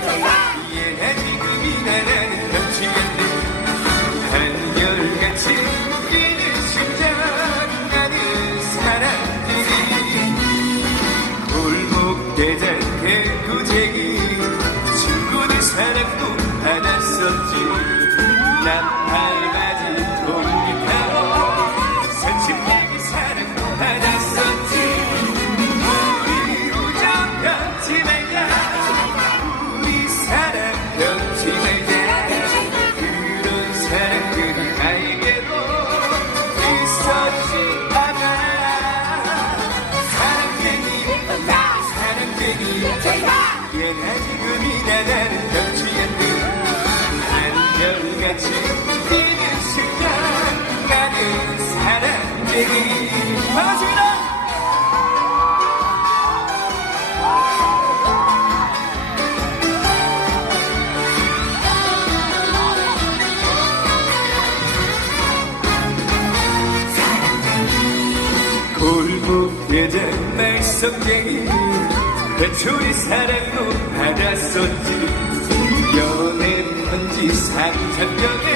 Yeah. 이제 나의 삶이 내는 겹치의 듯 안전같이 뛰는 사랑쟁이 반갑습니다 골목 예전 날성쟁이 대초리 사랑도 받았었지. 연애 편지 삼천년에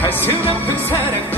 가슴 아픈 사랑도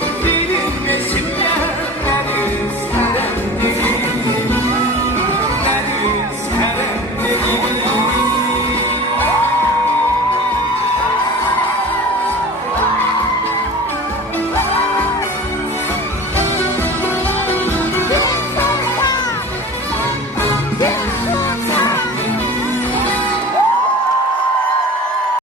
啊